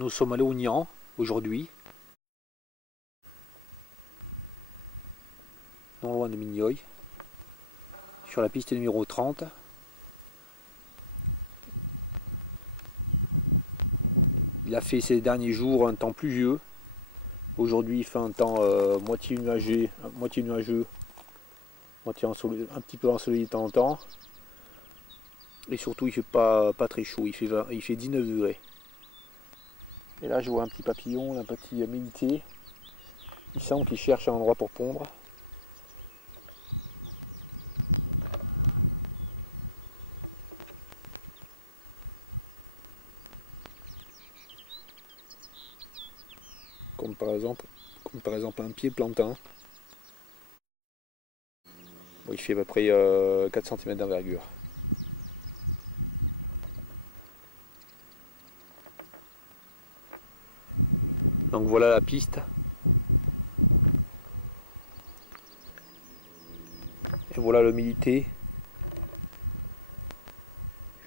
Nous sommes à Léognan aujourd'hui, non loin de Migneuil, sur la piste numéro 30. Il a fait ces derniers jours un temps pluvieux. Aujourd'hui il fait un temps moitié nuageux, moitié un petit peu ensoleillé de temps en temps. Et surtout il fait pas très chaud, il fait 19 degrés. Et là je vois un petit papillon, un petit mélité. Il semble qu'il cherche un endroit pour pondre. Comme par exemple un pied plantain. Bon, il fait à peu près 4 cm d'envergure. Donc voilà la piste. Et voilà le mélité.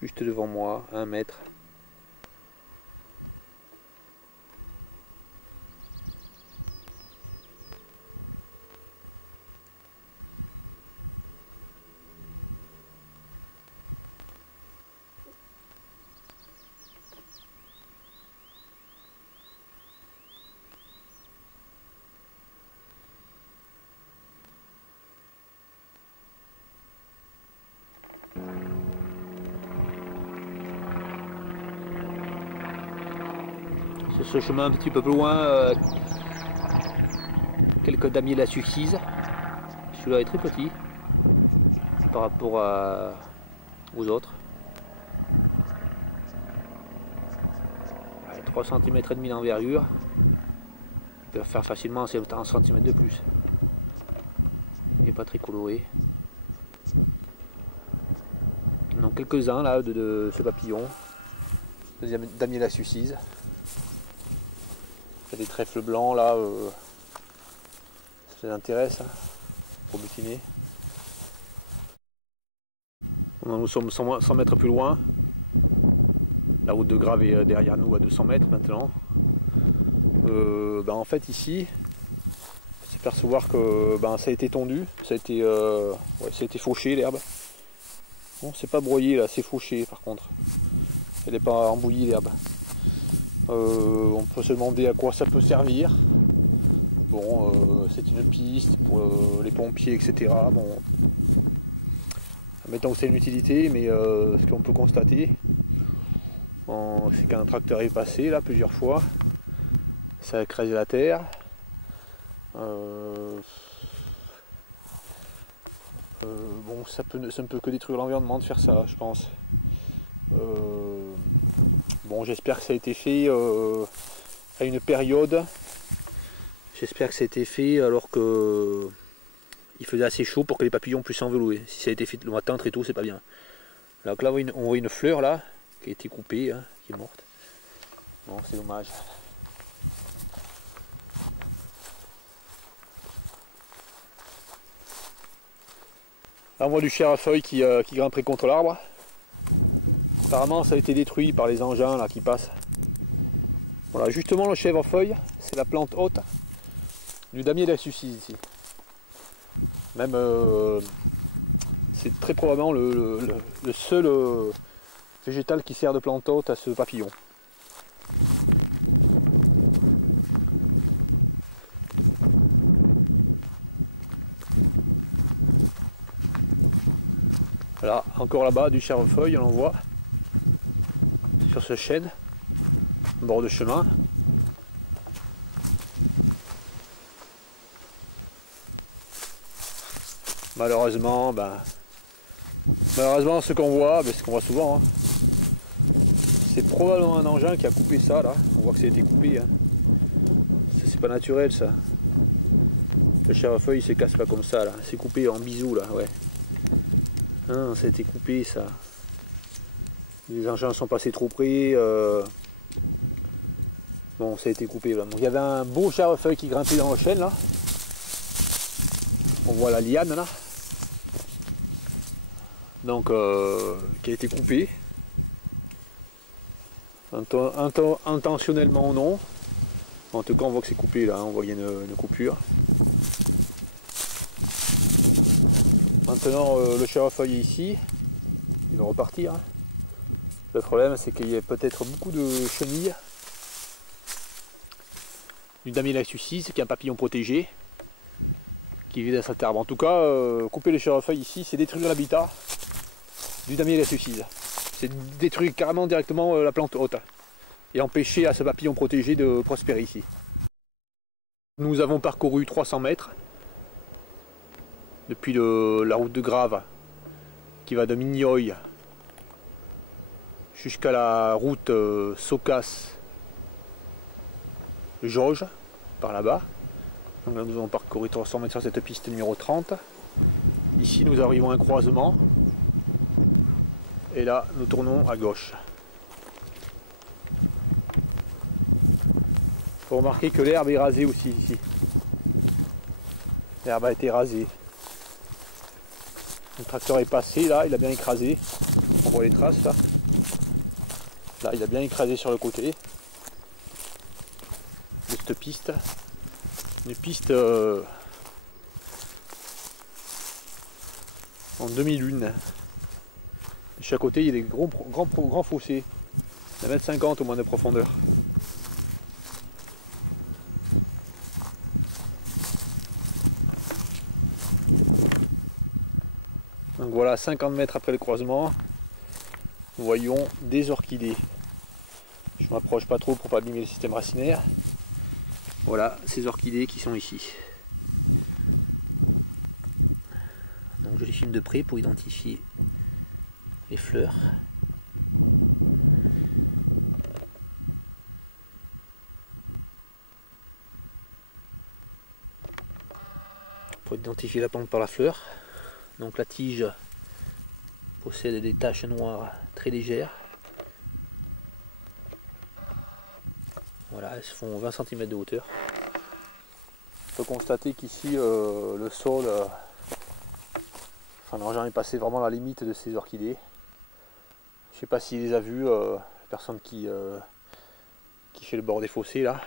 Juste devant moi, à 1 mètre. C'est ce chemin un petit peu plus loin, quelques damiers la suffisent. Celui-là est très petit par rapport aux autres. 3 cm et demi d'envergure. Il peut faire facilement 1 cm de plus. Il n'est pas très coloré. Donc quelques-uns là de ce papillon. Damier la suffisent. Il y a des trèfles blancs là. Ça les intéresse hein, pour butiner. Nous sommes 100 mètres plus loin. La route de Grave est derrière nous à 200 mètres maintenant. En fait ici, c'est percevoir que ça a été tondu, ça a été fauché l'herbe. Bon, c'est pas broyé là, c'est fauché par contre. Elle n'est pas embouillie l'herbe. On peut se demander à quoi ça peut servir. Bon, c'est une piste pour les pompiers, etc. Bon, admettons que c'est une utilité, mais ce qu'on peut constater, c'est qu'un tracteur est passé là plusieurs fois. Ça a écrasé la terre. Bon, ça ne peut que détruire l'environnement de faire ça, je pense. Bon, j'espère que ça a été fait à une période. J'espère que ça a été fait alors que il faisait assez chaud pour que les papillons puissent s'envoler. Si ça a été fait le matin très tôt, c'est pas bien. Donc là, on voit une fleur là qui a été coupée, hein, qui est morte. Bon, c'est dommage. Là, on voit du chèvrefeuille qui grimperait contre l'arbre. Apparemment, ça a été détruit par les engins là qui passent. Voilà, justement, le chèvrefeuille, c'est la plante haute du damier d'Assucise ici. Même, c'est très probablement le seul végétal qui sert de plante haute à ce papillon. Voilà, encore là-bas du chèvrefeuille, on en voit sur ce chêne, bord de chemin. Malheureusement, ce qu'on voit, ce qu'on voit souvent, hein, c'est probablement un engin qui a coupé ça là. On voit que ça a été coupé. Hein. Ça c'est pas naturel ça. Le chèvrefeuille il se casse pas comme ça là. C'est coupé en bisous là, ouais. Hein, ça a été coupé ça. Les engins sont passés trop près. Bon, ça a été coupé là. Donc, il y avait un beau chèvrefeuille qui grimpait dans le chêne là. On voit la liane là. Donc qui a été coupé. Intentionnellement non. En tout cas on voit que c'est coupé là, on voit qu'il y a une coupure. Maintenant le chèvrefeuille est ici, il va repartir. Le problème c'est qu'il y a peut-être beaucoup de chenilles. Du Damiella sucis, qui est un papillon protégé, qui vit dans cet arbre. En tout cas, couper les chèvrefeuilles ici, c'est détruire l'habitat du Damiella sucis. C'est détruire carrément directement la plante haute et empêcher à ce papillon protégé de prospérer ici. Nous avons parcouru 300 mètres depuis la route de Grave qui va de Migneuil jusqu'à la route Socas-Jauge par là-bas. Donc là nous avons parcouru 300 mètres sur cette piste numéro 30. Ici nous arrivons à un croisement et là nous tournons à gauche. Il faut remarquer que l'herbe est rasée aussi ici. L'herbe a été rasée. Le tracteur est passé là, il a bien écrasé. On voit les traces là. Là il a bien écrasé sur le côté de cette piste. Une piste en demi-lune. De chaque côté il y a des grands fossés. 1,50 m au moins de profondeur. Donc voilà, 50 mètres après le croisement, nous voyons des orchidées. Je ne m'approche pas trop pour pas abîmer le système racinaire. Voilà ces orchidées qui sont ici. Donc je les filme de près pour identifier les fleurs. Pour identifier la plante par la fleur. Donc la tige possède des taches noires très légères. Voilà, elles font 20 cm de hauteur. On peut constater qu'ici le sol, l'engin est passé vraiment à la limite de ces orchidées. Je ne sais pas s'il les a vues, la personne qui fait le bord des fossés là.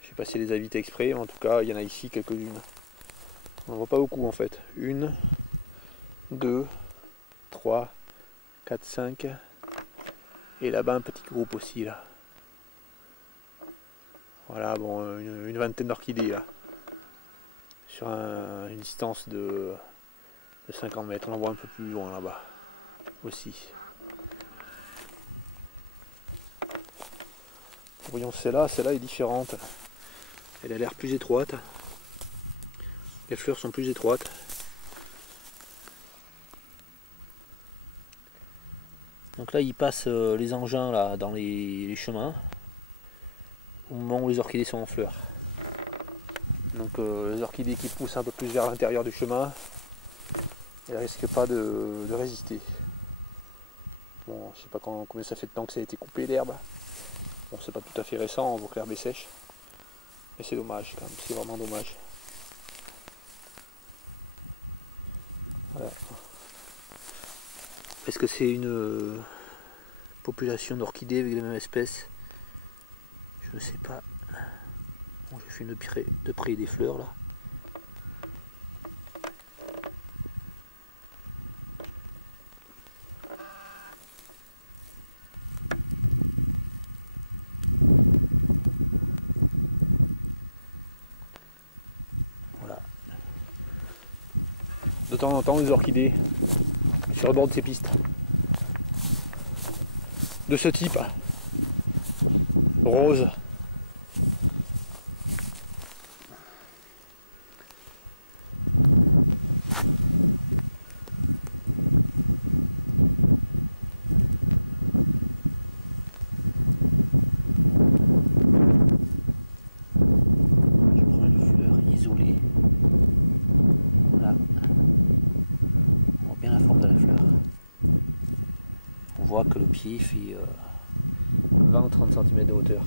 Je ne sais pas s'il les a évitées exprès, mais en tout cas il y en a ici quelques-unes. On n'en voit pas beaucoup en fait. 1, 2, 3, 4, 5. Et là-bas un petit groupe aussi là. Voilà, bon, une vingtaine d'orchidées là. Sur une distance de 50 mètres. On en voit un peu plus loin là-bas aussi. Voyons celle-là est différente. Elle a l'air plus étroite. Les fleurs sont plus étroites. Donc là, il passe les engins là, dans les chemins au moment où les orchidées sont en fleurs. Donc les orchidées qui poussent un peu plus vers l'intérieur du chemin, elles ne risquent pas de résister. Bon, je sais pas combien ça fait de temps que ça a été coupé l'herbe. Bon, c'est pas tout à fait récent, on voit que l'herbe est sèche. Mais c'est dommage quand même, c'est vraiment dommage. Voilà. Est-ce que c'est une population d'orchidées avec les mêmes espèces? Je ne sais pas. Bon, j'ai fait de près des fleurs là. Voilà. De temps en temps, les orchidées sur le bord de ces pistes. De ce type. Rose. Je prends une fleur isolée. Voilà. On voit bien la forme de la fleur. On voit que le pied fait 20 ou 30 cm de hauteur.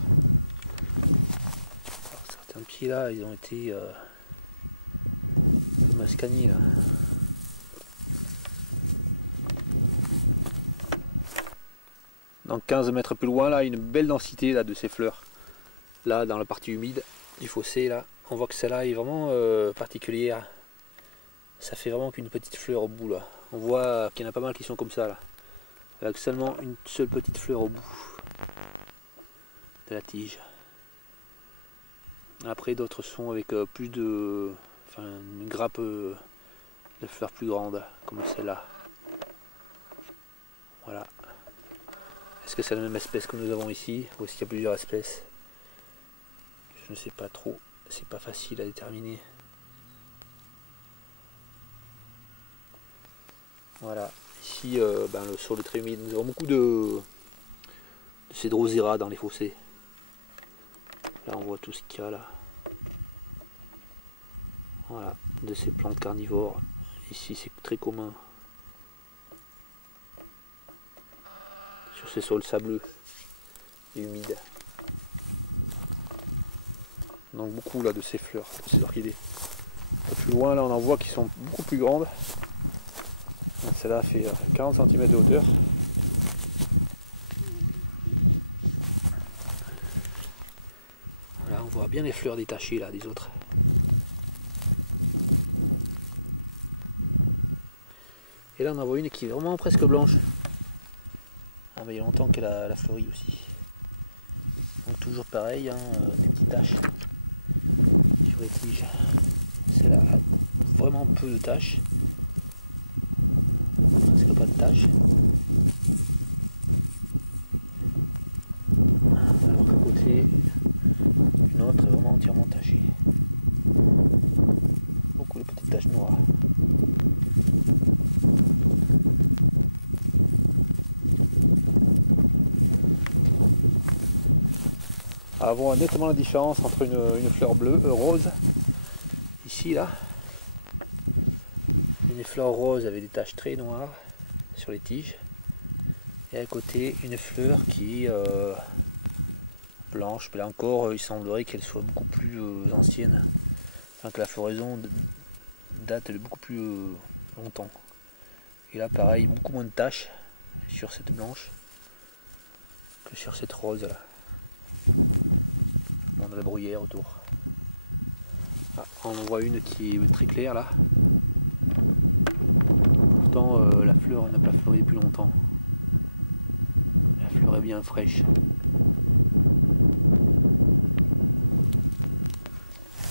Alors, certains pieds là, ils ont été mascagnés là. Donc 15 mètres plus loin, là, une belle densité là, de ces fleurs. Là, dans la partie humide du fossé, là, on voit que celle-là est vraiment particulière. Ça fait vraiment qu'une petite fleur au bout, là. On voit qu'il y en a pas mal qui sont comme ça, là. Avec seulement une seule petite fleur au bout de la tige. Après, d'autres sont avec plus de... Enfin, une grappe de fleurs plus grande, comme celle-là. Voilà. Est-ce que c'est la même espèce que nous avons ici, ou est-ce qu'il y a plusieurs espèces? Je ne sais pas trop, c'est pas facile à déterminer. Voilà, ici le sol est très humide, nous avons beaucoup de ces drosera dans les fossés. Là on voit tout ce qu'il y a là. Voilà, de ces plantes carnivores. Ici c'est très commun. Sur ces sols sableux et humides. Donc beaucoup là de ces fleurs, de ces orchidées. Un peu plus loin là on en voit qui sont beaucoup plus grandes. Celle-là fait 40 cm de hauteur. Là on voit bien les fleurs détachées là des autres. Et là on en voit une qui est vraiment presque blanche. Ah, mais il y a longtemps qu'elle a fleuri aussi. Donc toujours pareil, hein, des petites taches sur les tiges. Celle-là a vraiment peu de taches. Presque pas de taches. Alors qu'à côté, une autre est vraiment entièrement tachée. Beaucoup de petites taches noires. On voit nettement la différence entre une fleur bleue, rose, ici là, une fleur rose avec des taches très noires sur les tiges, et à côté une fleur qui est blanche, mais là encore il semblerait qu'elle soit beaucoup plus ancienne, enfin que la floraison date de beaucoup plus longtemps. Et là pareil, beaucoup moins de taches sur cette blanche que sur cette rose là. On a la bruyère autour. Ah, on en voit une qui est très claire là. Pourtant la fleur n'a pas fleuri depuis longtemps. La fleur est bien fraîche.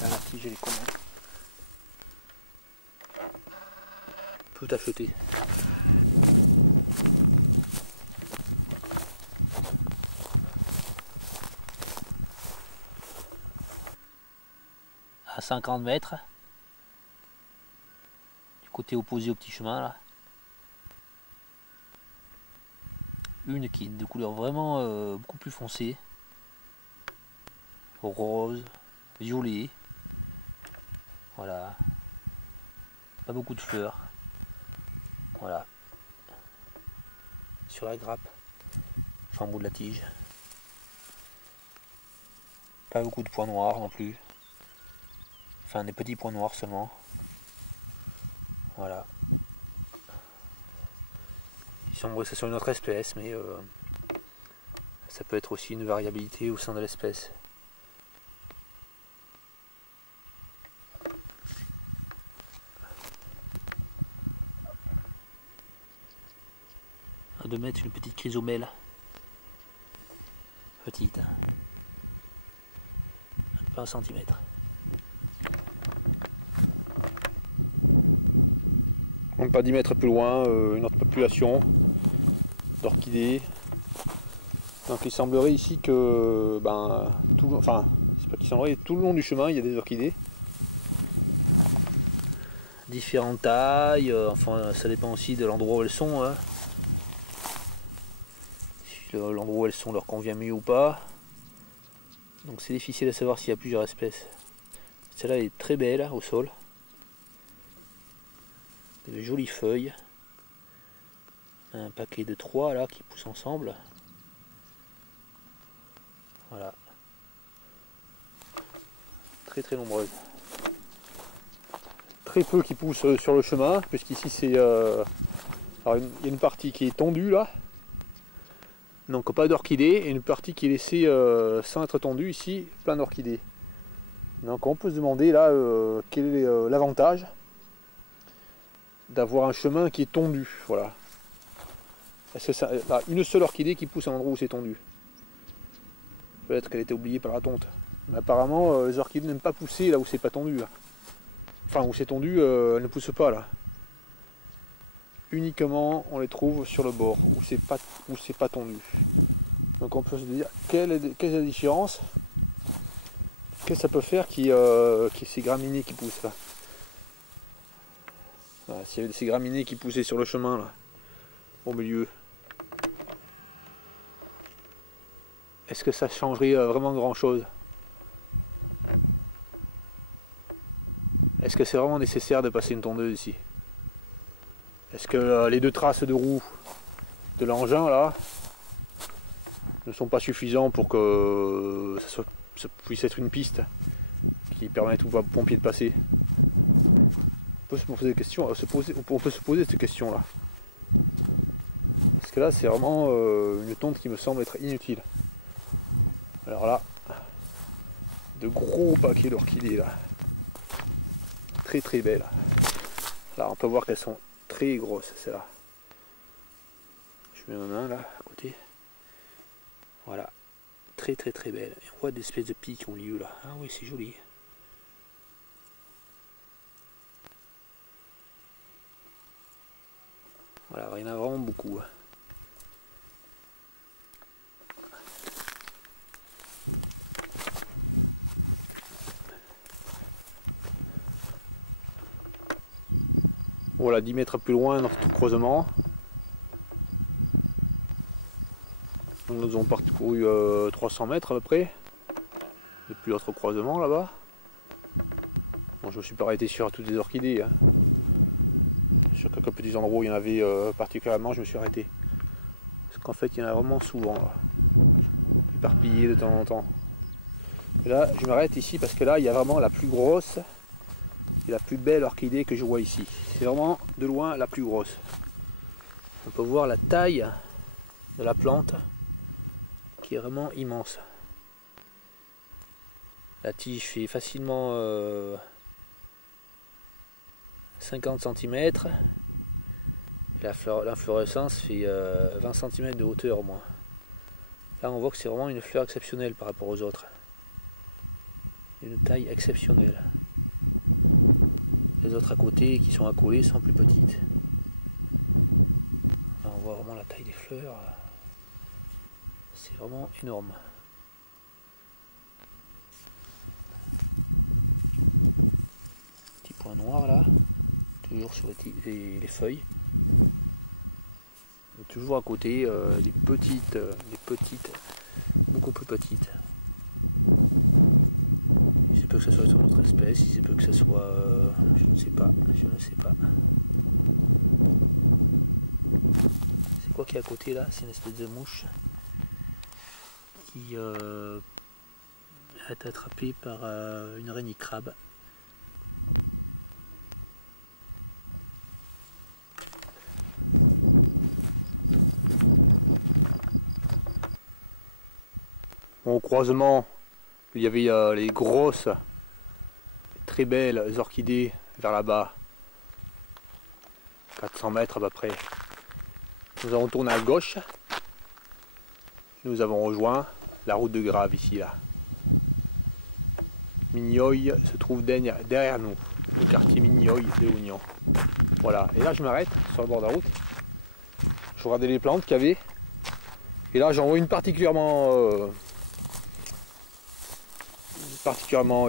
Là la tige elle est comment? Peu tachetée. À 50 mètres, du côté opposé au petit chemin là, une qui est de couleur vraiment beaucoup plus foncée, rose, violet, voilà, pas beaucoup de fleurs, voilà, sur la grappe, enfin au bout de la tige, pas beaucoup de points noirs non plus. Enfin des petits points noirs seulement. Voilà. Il semblerait que ce soit une autre espèce, mais ça peut être aussi une variabilité au sein de l'espèce. À 2 mètres, une petite chrysomèle. Petite. Pas 1 centimètre. Donc pas 10 mètres plus loin, une autre population d'orchidées. Donc il semblerait ici que c'est pas qu'il semblerait, tout le long du chemin il y a des orchidées. Différentes tailles, enfin ça dépend aussi de l'endroit où elles sont. Hein. Si l'endroit où elles sont leur convient mieux ou pas. Donc c'est difficile à savoir s'il y a plusieurs espèces. Celle-là est très belle au sol. De jolies feuilles, un paquet de 3 là qui poussent ensemble, voilà, très très nombreuses, très peu qui poussent sur le chemin puisqu'ici c'est il y a une partie qui est tondue là, Donc pas d'orchidées, et une partie qui est laissée sans être tondue ici, plein d'orchidées. Donc on peut se demander là quel est l'avantage d'avoir un chemin qui est tondu. Voilà. Est-ce que ça, là, une seule orchidée qui pousse à un endroit où c'est tondu. Peut-être qu'elle était oubliée par la tonte. Mais apparemment les orchidées n'aiment pas pousser là où c'est pas tondu. Là. Enfin où c'est tondu, elles ne poussent pas là. Uniquement on les trouve sur le bord où c'est pas tondu. Donc on peut se dire quelle est la différence, qu'est-ce que ça peut faire qui ces graminées qui poussent là. Voilà, s'il y avait ces graminées qui poussaient sur le chemin là, au milieu, est-ce que ça changerait vraiment grand chose? Est-ce que c'est vraiment nécessaire de passer une tondeuse ici? Est-ce que les 2 traces de roue de l'engin là ne sont pas suffisants pour que ça puisse être une piste qui permette aux pompiers de passer? On peut se poser des questions, on peut se poser cette question là. Parce que là c'est vraiment une tonte qui me semble être inutile. Alors là, de gros paquets d'orchidées là. Très très belles. Là on peut voir qu'elles sont très grosses, c'est là. Je mets ma main là à côté. Voilà. Très très très belle. Et on voit des espèces de pics au milieu là. Ah oui, c'est joli. Voilà, il y en a vraiment beaucoup. Voilà, 10 mètres plus loin, notre creusement. Nous avons parcouru 300 mètres à peu près, depuis l'autre croisement là-bas. Bon, je me suis pas arrêté sur toutes les orchidées. Hein. Sur quelques petits endroits où il y en avait particulièrement, je me suis arrêté. Parce qu'en fait, il y en a vraiment souvent, là. Éparpillés de temps en temps. Et là, je m'arrête ici parce que là, il y a vraiment la plus grosse et la plus belle orchidée que je vois ici. C'est vraiment de loin la plus grosse. On peut voir la taille de la plante qui est vraiment immense. La tige fait facilement 50 cm. L'inflorescence fait 20 cm de hauteur au moins. Là on voit que c'est vraiment une fleur exceptionnelle par rapport aux autres. Une taille exceptionnelle. Les autres à côté qui sont accolées sont plus petites. Là on voit vraiment la taille des fleurs. C'est vraiment énorme. Petit point noir là. Toujours sur les feuilles. Et toujours à côté des petites, beaucoup plus petites. Il se peut que ce soit une autre espèce, il se peut que ce soit, je ne sais pas. C'est quoi qui est à côté là? C'est une espèce de mouche qui a été attrapée par une araignée crabe. Bon, au croisement, il y avait les grosses, très belles orchidées vers là-bas, 400 mètres à peu près. Nous avons tourné à gauche, nous avons rejoint la route de Grave ici là. Mignoï se trouve derrière nous, le quartier Mignoï de Oignon. Voilà, et là je m'arrête sur le bord de la route, je regardais les plantes qu'il y avait, et là j'en vois une particulièrement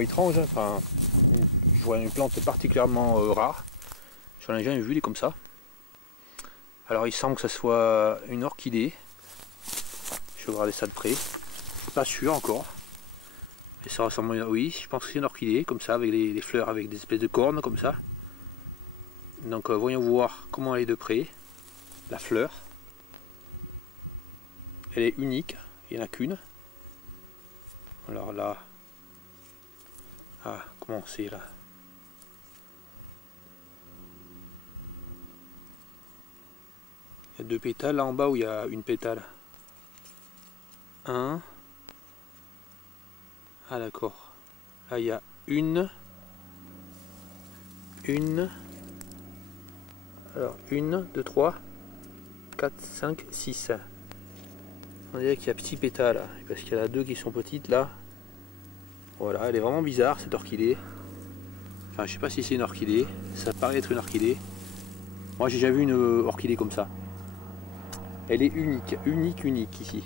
étrange, enfin, je vois une plante particulièrement rare, j'en ai jamais vu des comme ça. Alors il semble que ce soit une orchidée, je vais regarder ça de près, pas sûr encore, mais ça ressemble à, oui, je pense que c'est une orchidée, comme ça, avec les fleurs avec des espèces de cornes, comme ça. Donc voyons voir comment elle est de près, la fleur, elle est unique, il n'y en a qu'une. Alors là, ah, comment c'est là? Il y a 2 pétales là en bas où il y a une pétale. 1. Ah d'accord. Là il y a une. Alors 1, 2, 3, 4, 5, 6. On dirait qu'il y a petit pétale, parce qu'il y en a 2 qui sont petites là. Voilà, elle est vraiment bizarre cette orchidée. Enfin, je sais pas si c'est une orchidée, ça paraît être une orchidée. Moi j'ai déjà vu une orchidée comme ça. Elle est unique ici.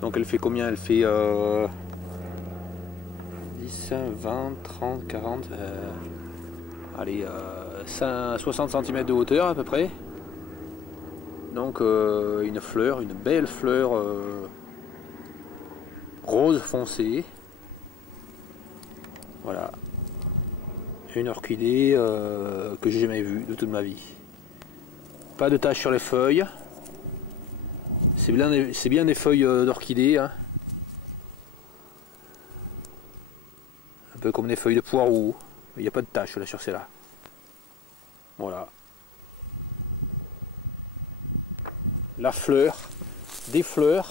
Donc elle fait combien? Elle fait 10, 20, 30, 40, allez, 60 cm de hauteur à peu près. Donc une fleur, une belle fleur rose foncé. Voilà. Une orchidée que j'ai jamais vue de toute ma vie. Pas de taches sur les feuilles. C'est bien des feuilles d'orchidée. Hein. Un peu comme des feuilles de poireau. Il n'y a pas de taches là sur celle-là. Voilà. La fleur. Des fleurs.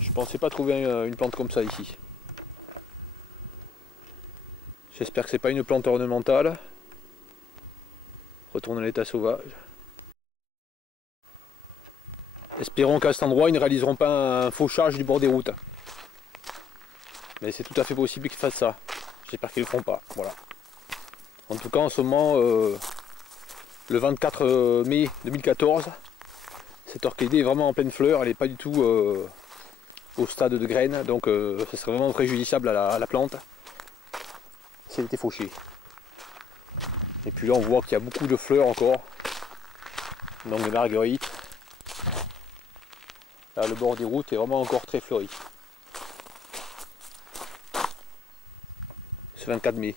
Je pensais pas trouver une plante comme ça ici. J'espère que c'est pas une plante ornementale. Retourne à l'état sauvage. Espérons qu'à cet endroit ils ne réaliseront pas un fauchage du bord des routes. Mais c'est tout à fait possible qu'ils fassent ça. J'espère qu'ils ne le feront pas. Voilà. En tout cas en ce moment, le 24 mai 2014, cette orchidée est vraiment en pleine fleur. Elle n'est pas du tout au stade de graine. Donc ce serait vraiment préjudiciable à la plante si elle était fauchée. Et puis là on voit qu'il y a beaucoup de fleurs encore. Donc les marguerites. Là le bord des routes est vraiment encore très fleuri. Ce 24 mai.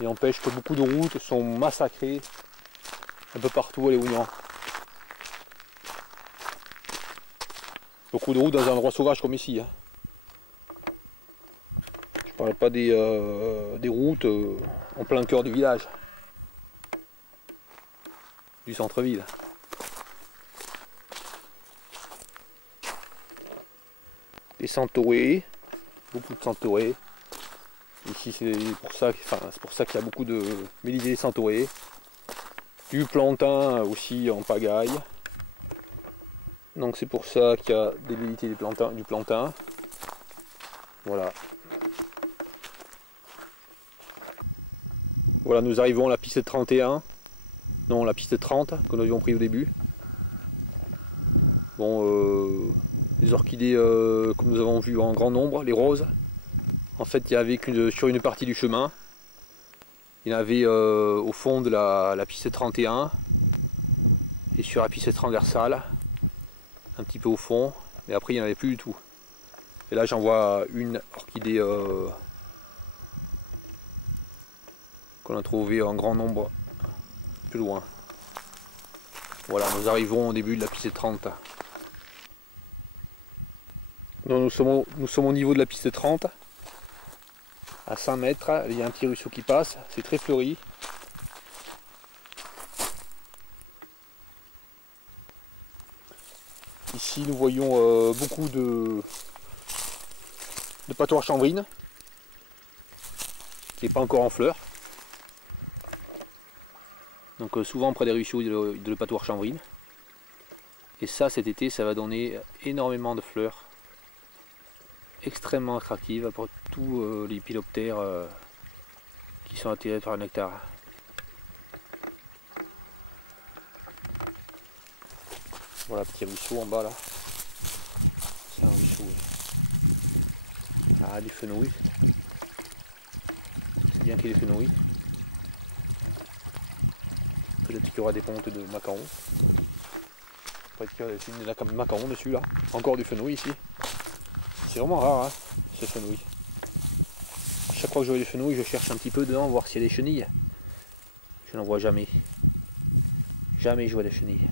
Et empêche que beaucoup de routes sont massacrées un peu partout à Léognan. Beaucoup de routes dans un endroit sauvage comme ici. Hein. Je parle pas des routes en plein cœur du village. Du centre-ville. Des centaurées, beaucoup de centaurées. Ici c'est pour ça qu'il y a beaucoup de mélisiers centaurées. Du plantain aussi en pagaille. Donc c'est pour ça qu'il y a des mélisiers du plantain. Voilà. Voilà, nous arrivons à la piste 31. Non, la piste 30 que nous avions pris au début. Bon, les orchidées comme nous avons vu en grand nombre, les roses. En fait, il y avait sur une partie du chemin. Il y en avait au fond de la piste 31 et sur la piste transversale, un petit peu au fond, mais après il n'y en avait plus du tout. Et là j'en vois une orchidée qu'on a trouvée en grand nombre plus loin. Voilà, nous arrivons au début de la piste 30. Donc, nous sommes au niveau de la piste 30. À 100 mètres, il y a un petit ruisseau qui passe, c'est très fleuri. Ici nous voyons beaucoup de patoir chanvrine qui n'est pas encore en fleurs. Donc souvent près des ruisseaux de le patoir chanvrine. Et ça cet été ça va donner énormément de fleurs extrêmement attractives pour tous les pyloptères qui sont attirés par le nectar. Voilà, petit ruisseau en bas là. C'est un ruisseau. Ah, du fenouil. C'est bien qu'il y ait des fenouils. Peut-être qu'il y aura des pontes de macarons. Peut-être qu'il y aura des macarons dessus là. Encore du fenouil ici. C'est vraiment rare hein, ce fenouil. Chaque fois que je vois des fenouils, je cherche un petit peu dedans, voir s'il y a des chenilles. Je n'en vois jamais. Jamais je vois des chenilles.